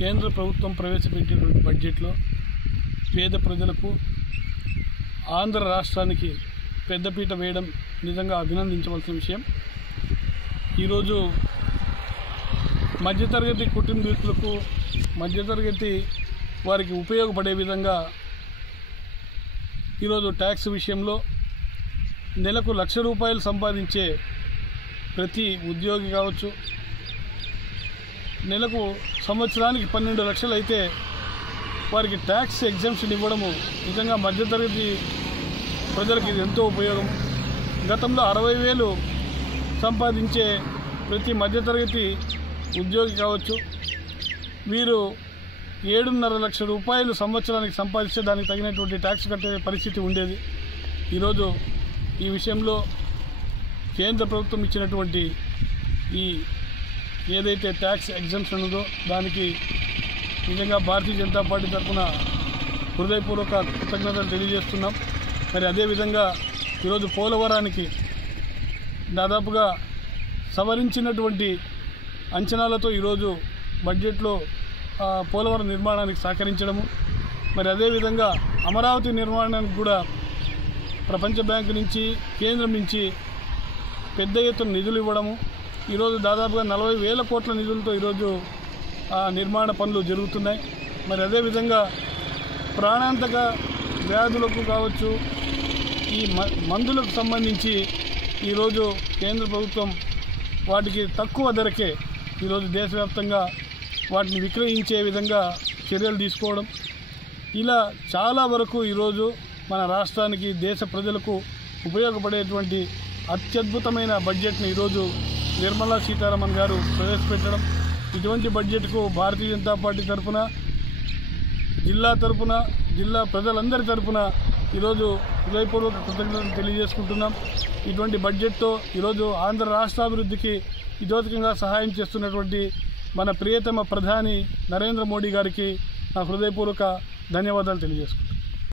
కేంద్ర ప్రభుత్వం ప్రవేశపెట్టినటువంటి బడ్జెట్లో పేద ప్రజలకు ఆంధ్ర రాష్ట్రానికి పెద్దపీట వేయడం నిజంగా అభినందించవలసిన విషయం. ఈరోజు మధ్యతరగతి కుటుంబీకులకు మధ్యతరగతి వారికి ఉపయోగపడే విధంగా ఈరోజు ట్యాక్స్ విషయంలో నెలకు ₹1,00,000 సంపాదించే ప్రతి ఉద్యోగి కావచ్చు, నెలకు సంవత్సరానికి 12 లక్షలు అయితే వారికి ట్యాక్స్ ఎగ్జంప్షన్ ఇవ్వడము నిజంగా మధ్యతరగతి ప్రజలకు ఇది ఎంతో ఉపయోగం. గతంలో 60,000 సంపాదించే ప్రతి మధ్యతరగతి ఉద్యోగి కావచ్చు, వీరు ₹7.5 లక్షల సంవత్సరానికి సంపాదిస్తే దానికి తగినటువంటి ట్యాక్స్ కట్టే పరిస్థితి ఉండేది. ఈరోజు ఈ విషయంలో కేంద్ర ప్రభుత్వం ఇచ్చినటువంటి ఈ ఏదైతే ట్యాక్స్ ఎగ్జంప్షన్ ఉందో దానికి నిజంగా భారతీయ జనతా పార్టీ తరఫున హృదయపూర్వక కృతజ్ఞతలు తెలియజేస్తున్నాం. మరి అదేవిధంగా ఈరోజు పోలవరానికి దాదాపుగా సవరించినటువంటి అంచనాలతో ఈరోజు బడ్జెట్లో పోలవరం నిర్మాణానికి సహకరించడము, మరి అదేవిధంగా అమరావతి నిర్మాణానికి కూడా ప్రపంచ బ్యాంకు నుంచి కేంద్రం నుంచి పెద్ద ఎత్తున నిధులు ఇవ్వడము, ఈరోజు దాదాపుగా 40,000 కోట్ల నిధులతో ఈరోజు నిర్మాణ పనులు జరుగుతున్నాయి. మరి అదేవిధంగా ప్రాణాంతక వ్యాధులకు కావచ్చు, ఈ మందులకు సంబంధించి ఈరోజు కేంద్ర ప్రభుత్వం వాటికి తక్కువ ధరకే ఈరోజు దేశవ్యాప్తంగా వాటిని విక్రయించే విధంగా చర్యలు తీసుకోవడం, ఇలా చాలా వరకు ఈరోజు మన రాష్ట్రానికి దేశ ప్రజలకు ఉపయోగపడేటువంటి అత్యద్భుతమైన బడ్జెట్ని ఈరోజు నిర్మలా సీతారామన్ గారు ప్రవేశపెట్టడం, ఇటువంటి బడ్జెట్కు భారతీయ జనతా పార్టీ తరఫున జిల్లా ప్రజలందరి తరఫున ఈరోజు హృదయపూర్వక కృతజ్ఞతలు తెలియజేసుకుంటున్నాం. ఇటువంటి బడ్జెట్తో ఈరోజు ఆంధ్ర రాష్ట్రాభివృద్ధికి ఇదోతకంగా సహాయం చేస్తున్నటువంటి మన ప్రియతమ ప్రధాని నరేంద్ర మోడీ గారికి నా హృదయపూర్వక ధన్యవాదాలు తెలియజేసుకుంటున్నాను.